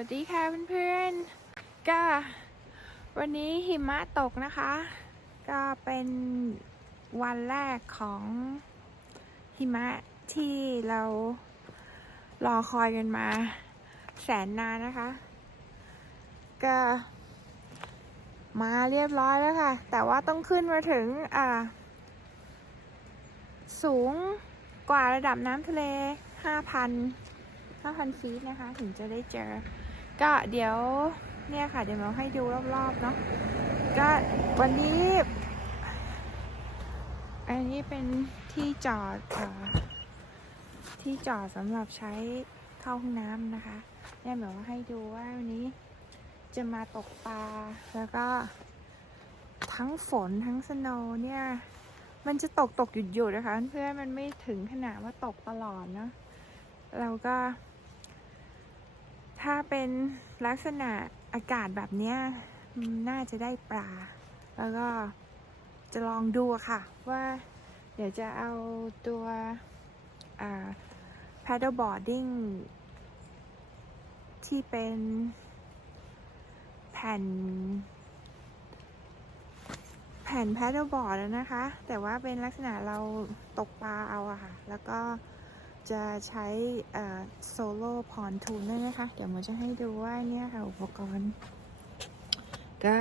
วัสดีค่ะเพื่อนๆ ก็วันนี้หิมะตกนะคะ ก็เป็นวันแรกของหิมะที่เรารอคอยกันมาแสนนานนะคะ ก็มาเรียบร้อยแล้วค่ะ แต่ว่าต้องขึ้นมาถึงอ่าสูงกว่าระดับน้ำทะเล 5,000 5,000 ฟีตนะคะ ถึงจะได้เจอ ก็เดี๋ยวเนี่ยค่ะ เดี๋ยวเราให้ดูรอบๆเนาะก็วันนี้ อันนี้เป็นที่จอดอที่จอดสำหรับใช้เข้าห้องน้ำนะคะ เนี่ยแบบว่าให้ดูว่าวันนี้จะมาตกปลาแล้วก็ทั้งฝนทั้งสโนเนี่ย มันจะตกตกหยุดหยุดนะคะ เพื่อนมันไม่ถึงขนาดว่าตกตลอดเนะเราก็ ถ้าเป็นลักษณะอากาศแบบเนี้ยน่าจะได้ปลา แล้วก็จะลองดูค่ะ ว่าเดี๋ยวจะเอาตัว paddle boarding ที่เป็นแผ่น แผ่น paddle board แล้วนะคะ แต่ว่าเป็นลักษณะเราตกปลาเอาอะค่ะ แล้วก็ จะใช้โซโล่พอนทูนด้วยนะคะ เดี๋ยวมันจะให้ดูว่าเนี่ยค่ะ อุปกรณ์ ก็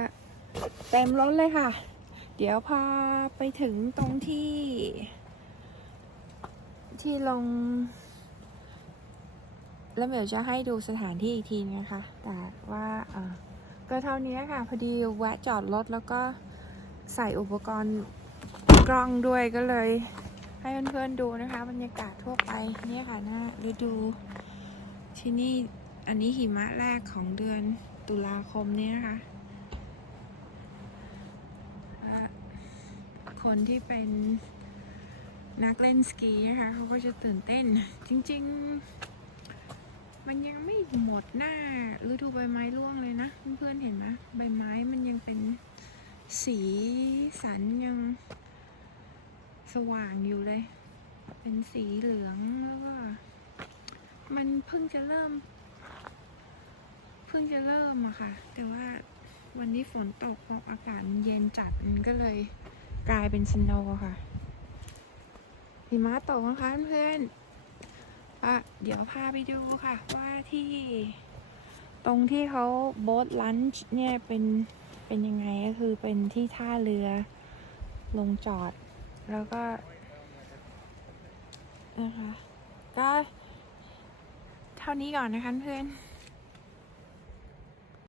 เต็มรถเลยค่ะ เดี๋ยวพอไปถึงตรงที่ ที่ลง แล้วเดี๋ยวจะให้ดูสถานที่อีกทีนะคะ แต่ว่าเอ่อก็เท่านี้ค่ะ พอดีแวะจอดรถแล้วก็ใส่อุปกรณ์กล้องด้วยก็เลย ให้เพื่อนๆดูนะคะ บรรยากาศทั่วไปนี่ค่ะหน้าฤดูที่นี่อันนี้หิมะแรกของเดือนตุลาคมนี้นะคะคนที่เป็นนักเล่นสกีนะคะเขาก็จะตื่นเต้น จริง ๆ มันยังไม่หมดหน้าฤดูใบไม้ร่วงเลยนะ เพื่อนๆเห็นไหมใบไม้มันยังเป็นสีสันยัง สว่างอยู่เลย เป็นสีเหลืองแล้วก็ มันเพิ่งจะเริ่ม เพิ่งจะเริ่มอะค่ะ แต่ว่าวันนี้ฝนตกเพราะอากาศมันเย็นจัดมันก็เลยกลายเป็นสโนว์ค่ะหิมะตกนะคะเพื่อนอะเดี๋ยวพาไปดูค่ะ ว่าที่ตรงที่เขาโบ๊ทลันช์เนี่ยเป็นเป็นยังไงก็คือเป็นที่ท่าเรือลงจอด แล้วก็นะคะก็เท่านี้ก่อนนะคะเพื่อน